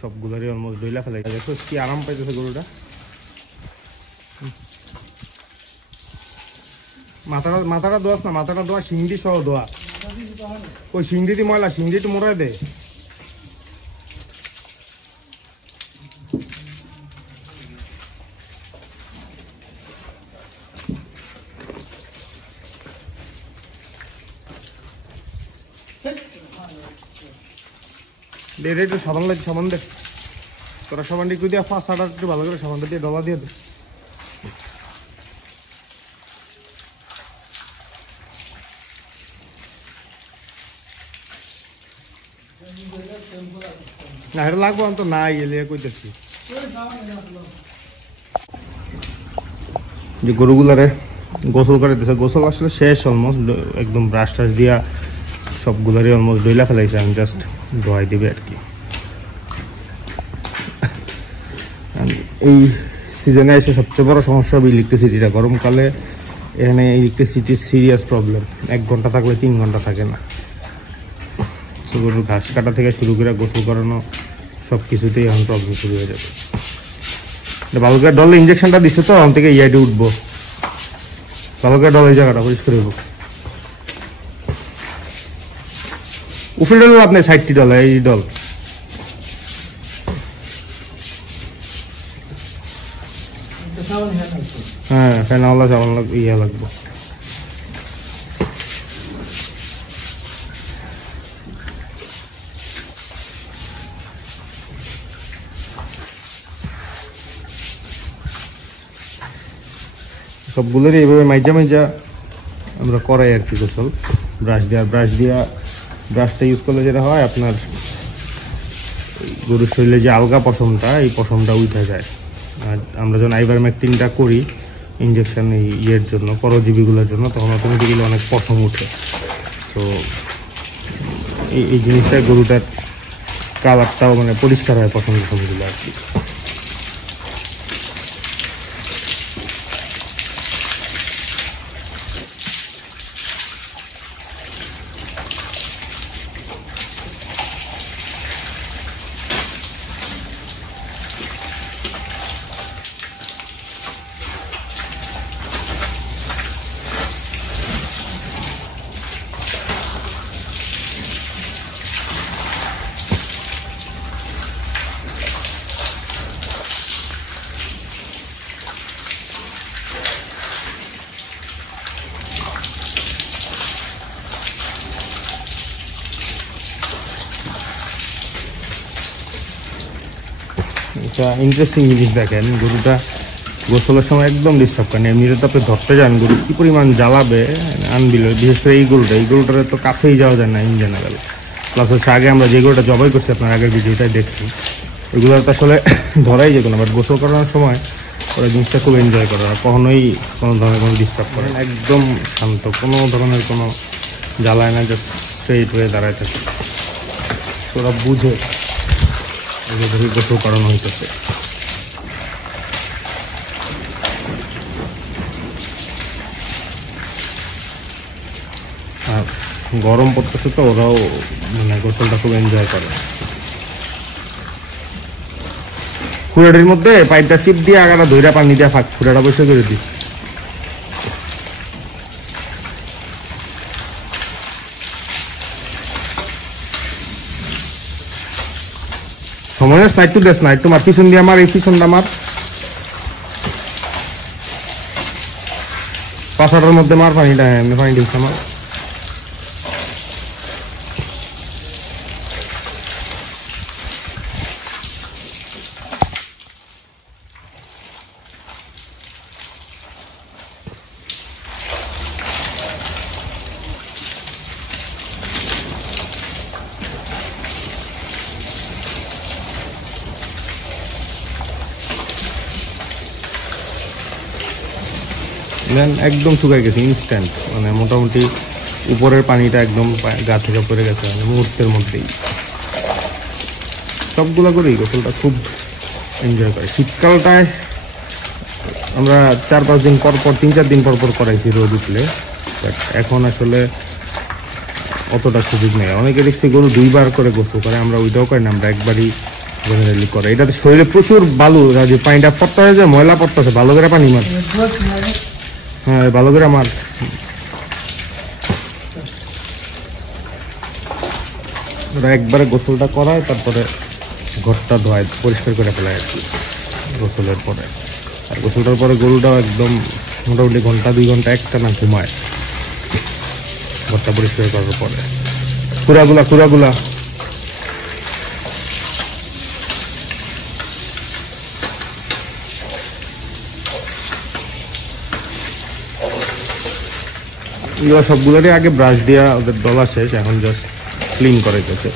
সবগুলোরই almost ডইলা ফেলে দেখো কি আরাম পাইতেছে গরুটা। মাথাটা দোয়াস না, মাথাটা দোয়া শিংডি সহ দোয়া। ওই শিংডিটি ময়লা, শিংডিটি মোড়াই দে। দে একটু সাবান লাগছে, সাবান দে তোরা, সাবানটি একটু দিয়ে ফাঁস আটা একটু ভালো করে সাবানটা দিয়ে ডলা দিয়ে দে। না এটা লাগবো আমি তো নাই এলে কইতেছি যে গরুগুলারে গোসল করে দিছে। গোসল আসলে শেষ অলমোস্ট, একদম ব্রাশ টাশ দিয়া সবগুলারই অলমোস্ট ডইলা ফেলাইছে। আমি জাস্ট ধোয়াই দিবে আর কি। এই সিজনে এসে সবচেয়ে বড় সমস্যা হবে ইলেকট্রিসিটিটা। গরমকালে এখানে ইলেকট্রিসিটির সিরিয়াস প্রবলেম। 1 ঘন্টা থাকলে 3 ঘন্টা থাকে না। গরুর ঘাস কাটা থেকে শুরু করে গোসল করানো সব কিছুতেই এখন প্রবলেম শুরু হয়ে যাবে। ভালো করে ডলে ইঞ্জেকশনটা দিচ্ছে তো, এখন থেকে ইয়াইডে উঠবো। ভালো করে ডল এই জায়গাটা পরিষ্কার হইব। উপরে ডল আপনি 60টি ডল, এই ডল হ্যাঁ ফেনাওয়ালা সাবান ইয়া লাগবে। সবগুলোরই এইভাবে মাইজা মাইজা আমরা করাই আর কি গোসল। ব্রাশটা ইউজ করলে যেটা হয়, আপনার গরুর শরীরে যে আলগা পশমটা, এই পশমটা উঠে যায়। আর আমরা যখন আইভারমেকটিনটা করি ইঞ্জেকশন এই ইয়ের জন্য, পরজীবীগুলোর জন্য, তখন অটোমেটিক্যালি অনেক পশম উঠে। তো এই জিনিসটা গরুটার কালারটাও মানে পরিষ্কার হয় পশমগুলো আর কি। এটা ইন্টারেস্টিং জিনিস দেখেন, গরুটা গোসলের সময় একদম ডিস্টার্ব করেন। এমনিতে তো আপনি ধরতে যান গরু কি পরিমাণ জ্বালাবে আনবিল। বিশেষ করে এই গরুটার তো কাছেই যাওয়া যায় না ইঞ্জিনে গেলে। প্লাস হচ্ছে আগে আমরা যে গরুটা জবাই করছি, আপনার আগের ভিডিওটাই দেখছি, এগুলো তো আসলে ধরাই যেত না। বাট গোসল করানোর সময় ওরা জিনিসটা খুব এনজয় করে, কখনোই কোনো ধরনের কোনো ডিস্টার্ব করে না। একদম শান্ত, কোনো ধরনের কোনো জ্বালায় না, জাস্ট স্ট্রেইট হয়ে দাঁড়ায় থাকে। ওরা বুঝে গোসল করানো হইতেছে। আর গরম পড়তেছে তো ওরাও মানে গোসলটা খুব এনজয় করে। খুঁড়াটির মধ্যে পাইপটা চিপ দিয়ে আগাটা ধইরা পানি দিয়ে খুঁড়াটা বসে করে দিই। সময় না একটু দেশ না, একটু মার পিছন দিয়ে আমার, এই পিছনটা আমার পাশাটার মধ্যে মার পানিটা। হ্যাঁ পানি দিচ্ছে আমার। একদম শুকাই গেছে ইনস্ট্যান্ট, মানে মোটামুটি উপরের পানিটা একদম গা থেকে পড়ে গেছে মানে মুহূর্তের মধ্যেই। সবগুলো করেই গোসলটা খুব এনজয় করে। শীতকালটায় আমরা 4-5 দিন পর পর 3-4 দিন পর পর করাইছি রোদ উঠলে, বাট এখন আসলে অতটা সুযোগ নেই। অনেকে দেখছি গরু 2 বার করে গোসল করে, আমরা ওইটাও করি না, আমরা একবারই জেনারেলি করে। এটাতে শরীরে প্রচুর বালু, যে পানিটা পড়তে হয়, যে ময়লা পড়তেছে, ভালো করে পানি মার। হ্যাঁ ভালো করে মার। ওরা একবারে গোসলটা করায়, তারপরে ঘরটা ধোয়ায়, পরিষ্কার করে ফেলায় আর কি গোসলের পরে। আর গোসলটার পরে গরুটাও একদম মোটামুটি 1-2 ঘন্টা একটানা ঘুমায় ঘরটা পরিষ্কার করার পরে। কুড়াগুলা এগুলো সবগুলোরই আগে ব্রাশ দিয়া ওদের ডলা শেষ, এখন জাস্ট ক্লিন করাইতেছে।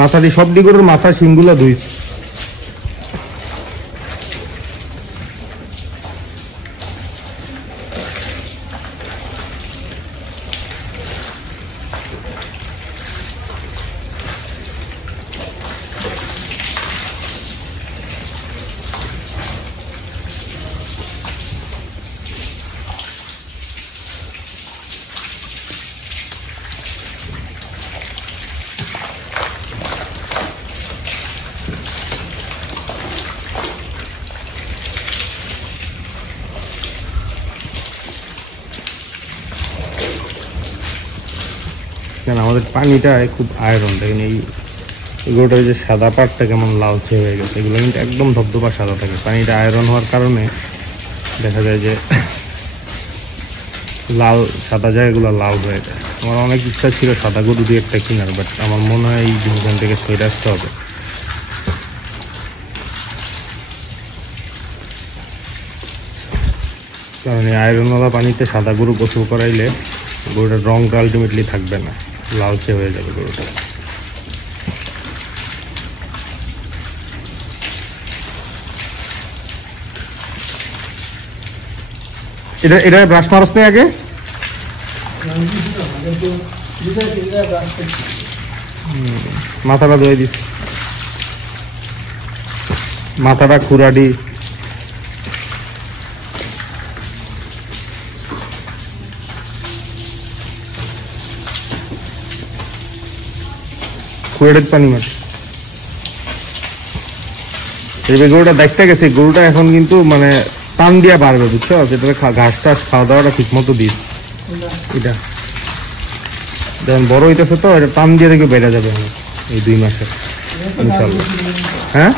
মাথা দিয়ে সব দিগুলোর মাথা শিংগুলা ধুইস। আমাদের পানিটা খুব আয়রন, দেখেন এই এগুলোটা যে সাদা পাটটা কেমন লালচে হয়ে গেছে, এগুলো কিন্তু একদম ধবধবা সাদা থাকে। পানিটা আয়রন হওয়ার কারণে দেখা যায় যে লাল সাদা জায়গাগুলো লাল হয়ে যায়। আমার অনেক ইচ্ছা ছিল সাদা গরু দিয়ে একটা কেনার, বাট আমার মনে হয় এই জিনিসখান থেকে সরে আসতে হবে। কারণ এই আয়রনওয়ালা পানিতে সাদা গরু গোসল করাইলে গরুটার রংটা আলটিমেটলি থাকবে না, লালচে হয়ে যাবে গরুটা। এটা ব্রাশ মারস নেই আগে? মাথাটা ধুয়ে দিস, মাথাটা খুরাডি। পানি মার। এই গরুটা দেখতে গেছে, গরুটা এখন কিন্তু মানে টান দিয়া বাড়বে, বুঝছো? যেটা ঘাস টাস খাওয়া দাওয়াটা ঠিক মতো দিস। এটা যখন বড় হইতেছে তো এটা টান দিয়ে দেখে বেড়ে যাবে এই 2 মাসে ইনশাআল্লাহ। হ্যাঁ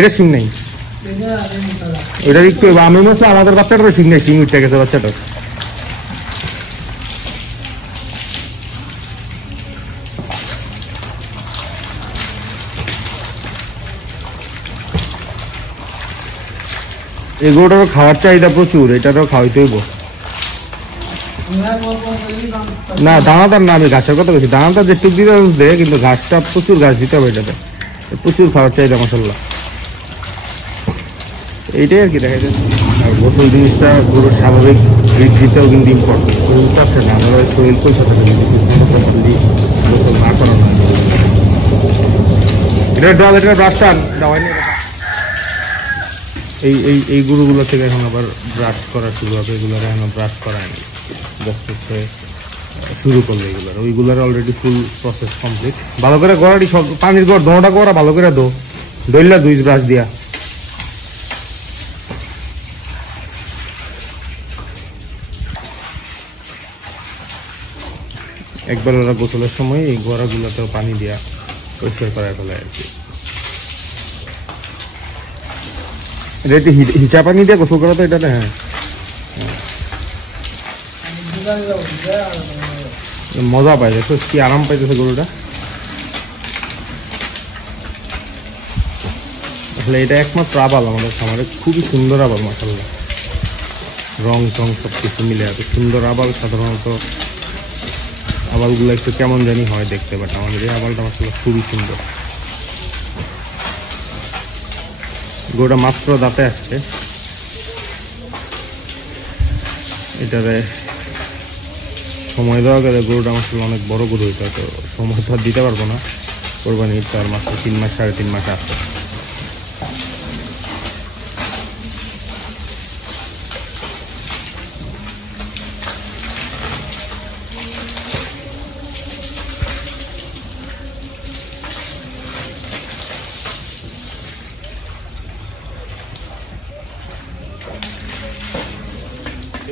এটা সিং নেই, এটা একটু আমি মনে আমাদের বাচ্চাটারও সিং নেই, সিং উঠে গেছে বাচ্চাটা। এই গরুটারও খাওয়ার চাহিদা প্রচুর, এটারও খাওয়াইতে হইব। না দানাদার না, আমি ঘাসের কথা বলছি। দানাদার যে টুক দিতে দেয়, কিন্তু ঘাসটা প্রচুর ঘাস দিতে হবে এটাতে, প্রচুর খাওয়ার চাহিদা মাশাআল্লাহ। এইটাই আর কি দেখা যায়। আর গোসল জিনিসটা গরুর স্বাভাবিক বৃদ্ধিতেও কিন্তু ইম্পর্টেন্ট। শরীর চাচ্ছে না, আমরা শরীর পয়সা থাকে যদি গোসল না করানো হয়। এটা ডল, এটা ব্রাশটা দেওয়াই নেই। এই গরুগুলো থেকে এখন আবার ব্রাশ করা শুরু হবে, এগুলোর এখন ব্রাশ করায়নি, জাস্ট হচ্ছে শুরু করলে এগুলোর। ওইগুলোর অলরেডি ফুল প্রসেস কমপ্লিট। ভালো করে গড়াটি সব পানির গড় দোটা করা ভালো করে দইলা দুই ব্রাশ দিয়া। একবার ওরা গোসলের সময় এই গোড়াগুলোতেও পানি দিয়া পরিষ্কার করায় ফেলে আর কি। এটা হিচা পানি দিয়ে গোসল করা তো এটা না। হ্যাঁ মজা পাই, দেখো কি আরাম পাইতেছে গরুটা। আসলে এটা একমাত্র আবাল আমাদের খামারে, খুবই সুন্দর আবাল মাশাআল্লাহ। রং টং সবকিছু মিলে এত সুন্দর আবাল। সাধারণত আবালগুলো একটু কেমন জানি হয় দেখতে, বাট আমাদের এই আবালটা মাশাআল্লাহ খুবই সুন্দর। গরুটা মাত্র দাঁতে আসছে, এটারে সময় দেওয়া গেলে গরুটা আমার অনেক বড় গরু হইতো, তো সময় তো আর দিতে পারবো না। কোরবানির তো আর মাত্র 3 মাস 3.5 মাস আছে।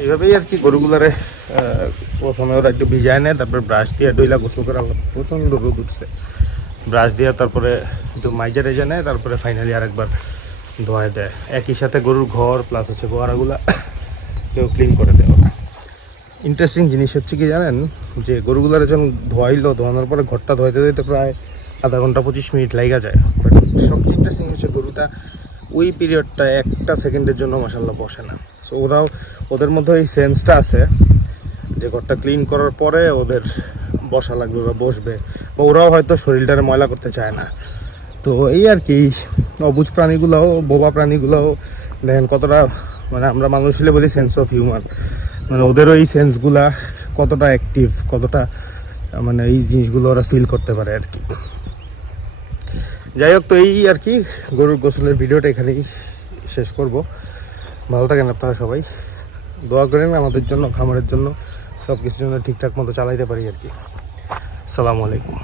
এইভাবেই আর কি গরুগুলারে প্রথমে ওরা একটু ভিজায় নেয়, তারপরে ব্রাশ দিয়ে ডইলা গোসল করা। প্রচণ্ড রোদ উঠছে, ব্রাশ দিয়ে তারপরে একটু মাইজা রেজা নেয়, তারপরে ফাইনালি আরেকবার ধোয়া দেয়। একই সাথে গরুর ঘর প্লাস হচ্ছে গোয়ারাগুলা কেউ ক্লিন করে দেয় ওরা। ইন্টারেস্টিং জিনিস হচ্ছে কি জানেন, যে গরুগুলার যখন ধোয়ানোর পরে ঘরটা ধোয়াইতে ধোয়াইতে প্রায় আধা ঘন্টা 25 মিনিট লাগা যায়। বাট সবচেয়ে ইন্টারেস্টিং হচ্ছে গরুটা ওই পিরিয়ডটা 1 সেকেন্ডের জন্য মাশাআল্লাহ বসে না। সো ওদের মধ্যে এই সেন্সটা আছে যে ঘরটা ক্লিন করার পরে ওদের বসা লাগবে বা বসবে, বা ওরাও হয়তো শরীরটারে ময়লা করতে চায় না। তো এই আর কি, অবুঝ প্রাণীগুলোও, বোবা প্রাণীগুলোও দেখেন কতটা, মানে আমরা মানুষ হলে বলি সেন্স অফ হিউমার, মানে ওদেরও এই সেন্সগুলা কতটা অ্যাক্টিভ, কতটা মানে এই জিনিসগুলো ওরা ফিল করতে পারে আর কি। যাই হোক, তো এই আর কি গরুর গোসলের ভিডিওটা এখানেই শেষ করব। ভালো থাকেন আপনারা সবাই, দোয়া করেন আমাদের জন্য, খামারের জন্য, সব কিছুর জন্য ঠিকঠাক মতো চালাইতে পারি আর কি। আসসালামু আলাইকুম।